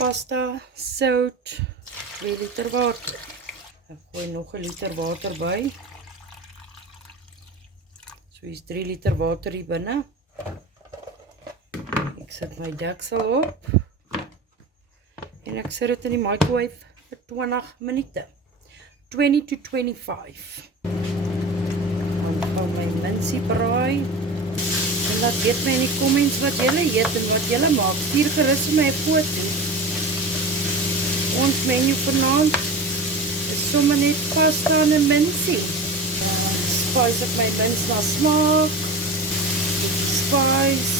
pasta, sout, 2 liter water. Ek gooi nog 'n liter water by. So is 3 liter water hier binne. Ek sit my deksel op. En ek sit dit in die microwave vir 20 minute. 20 to 25. Dan gaan my minsie braai. En laat weet my in die comments wat julle eet en wat julle maak. Stuur gerus vir my 'n foto. Ons menu vanaand is sommer net pasta en 'n minsie. Spice ek my mins na smaak. Spice.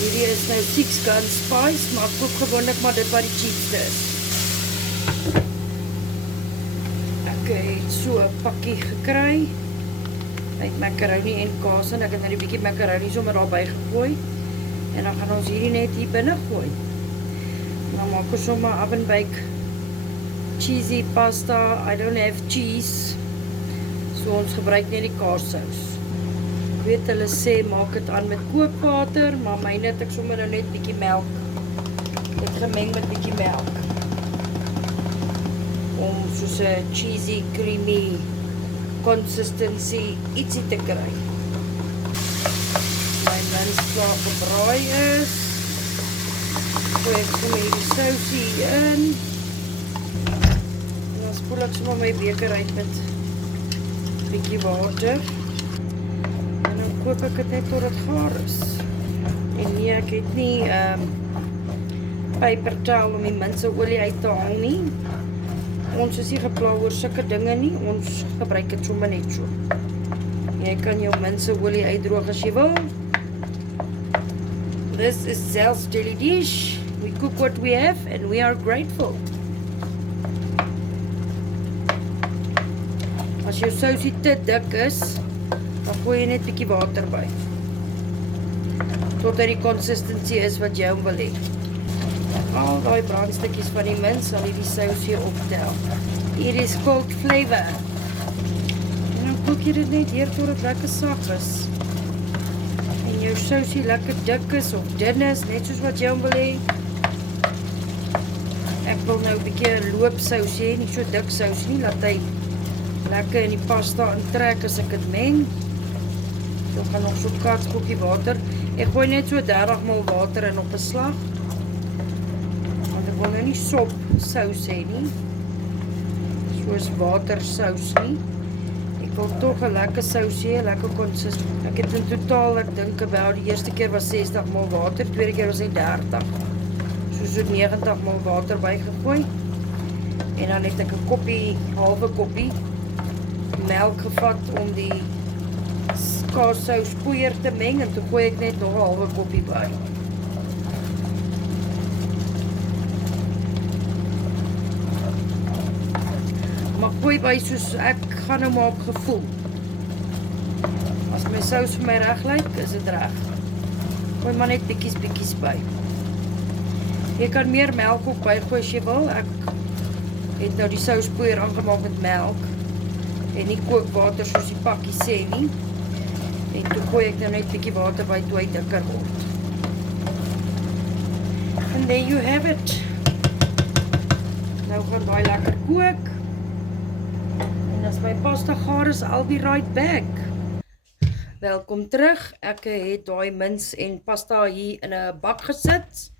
Hierdie is nou 6 gun spice, maar ek koop gewoonlik maar dit wat die cheapste is. Ek het so 'n pakkie gekry. Met macaroni en kaas en ek het nou 'n bietjie macaroni sommer daarby gegooi. En dan gaan ons hierdie net hier binne gooi. En dan maak ons sommer oven bake cheesy pasta. I don't have cheese. So ons gebruik net die kaassous. Ek weet hulle sê maak dit aan met kookwater, maar myne het ek sommer nou net bietjie melk. Dit gemeng met bietjie melk. Om soos 'n cheesy, creamy consistency ietsie te kry. My mins klaar gebraai is. Gooi ek sommer hierdie sousie in. En dan spoel ek sommer my beker uit met bietjie water. En dan kook ek dit net tot dit gaar is. En nee, ek het nie papertowel om die minseolie uit te haal nie. Ons is nie gepla oor sulke dinge nie, ons gebruik dit sommer net so. Jy kan jou minseolie uitdroog as jy wil. This is Zel's Deli Dish. We cook what we have and we are grateful. As jou sousie te dik is, dan gooi jy net bietjie water by. Totdat die consistency is wat jy hom wil hê. Al die brandstukkies van die mins sal hierdie sousie optel. Hier is cold flavor. En dan kook jy dit net hier tot dit lekker sag is. En jou sousie lekker dik is of dun is, net soos wat jy hom wil hê. Ek wil nou 'n bietjie loopsous hê, nie so dik sous nie, laat hy lekker in die pasta intrek as ek dit meng. So gaan nog so katskoekie water. Ek gooi net so 30 ml water in op 'n slag. Want ek wil nou nie sop sous hê nie. Soos watersous nie. Ek wil tog 'n lekker sous hê, lekker konsistent. Ek het in totaal, ek dink about die eerste keer was 60 ml water, tweede keer was hy 30. So 90 ml water bygegooi. En dan het ek 'n koppie, halwe koppie melk gevat om die kaassous poeier te meng en toe gooi ek net nog 'n halwe koppie by. Maar gooi by soos ek gaan nou maak gevoel. As my sous vir my reg lyk, is dit reg. Gooi maar net bietjies by. Jy kan meer melk ook bygooi as jy wil. Ek het nou die souspoeier aangemaak met melk en nie kookwater soos die pakkie sê nie. En toe gooi ek nou net bietjie water by toe hy dikker word. And there you have it. Nou gaan daai lekker kook. En as my pasta gaar is, I'll be right back. Welkom terug. Ek het daai mins en pasta hier in 'n bak gesit.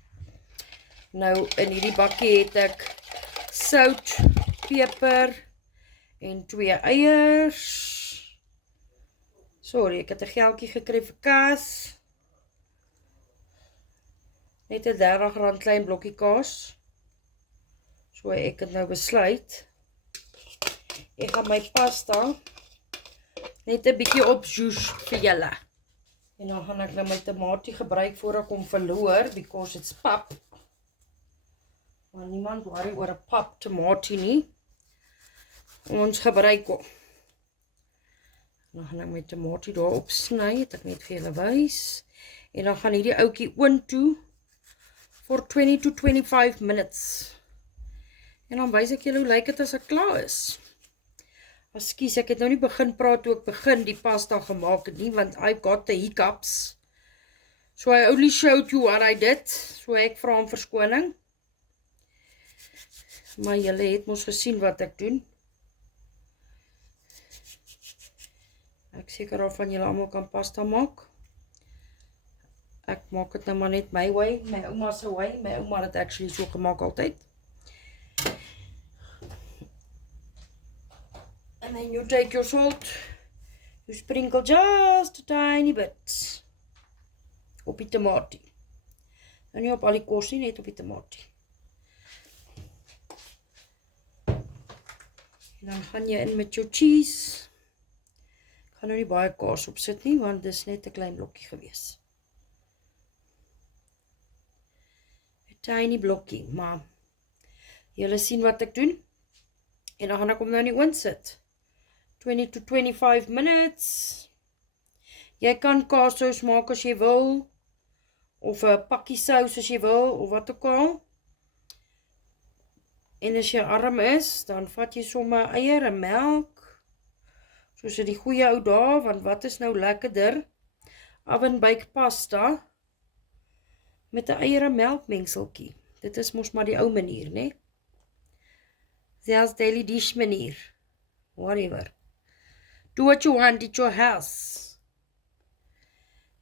Nou in hierdie bakkie het ek sout, peper en 2 eiers. Sorry, ek het 'n geldjie gekry vir kaas. Net 'n R30 klein blokkie kaas. So ek het nou besluit. Ek gaan my pasta net 'n bietjie opjoes vir julle. En dan gaan ek nou my tamatie gebruik voor ek hom verloor, because it's pap. Maar niemand worry oor 'n pap tamatie nie. Ons gebruik hom. Dan gaan ek my tamatie daar opsny, het ek net vir julle wys. En dan gaan hierdie ouetjie oond toe for 20 to 25 minutes. En dan wys ek julle hoe lyk dit as ek klaar is. Ekskuus, ek het nou nie begin praat toe ek begin die pasta gemaak het nie, want I've got the hiccups. So I only showed you what I did. So ek vra hom verskoning. Maar julle het mos gesien wat ek doen. Ek seker of van julle almal kan pasta maak. Ek maak dit nou maar net my way, my ouma se way. My ouma het actually so gemaak altyd. And then you take your salt. You sprinkle just a tiny bit. Op die tamatie. Nou nie op al die kos nie, net op die tamatie. En dan gaan jy in met jou cheese. Ek gaan nou nie baie kaas opsit nie, want dis net 'n klein blokkie gewees. 'n Tiny blokkie, maar julle sien wat ek doen. En dan gaan ek hom nou in die oond sit. 20 to 25 minutes. Jy kan kaassous maak as jy wil, of 'n pakkie sous as jy wil, of wat ook al. En as jy arm is, dan vat jy sommer eier en melk, soos in die goeie ou dae, want wat is nou lekkerder? Ovenbake pasta, met 'n eier en melk mengseltjie. Dit is mos maar die ou manier, né? Selfs daily dish manier. Whatever. Do what you want at your house.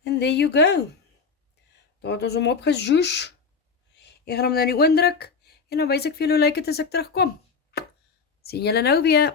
And there you go. Daar het ons hom opgezoes. Ek gaan hom nou in die oond druk, en dan wys ek vir julle hoe lyk dit as ek terugkom. Sien julle nou weer.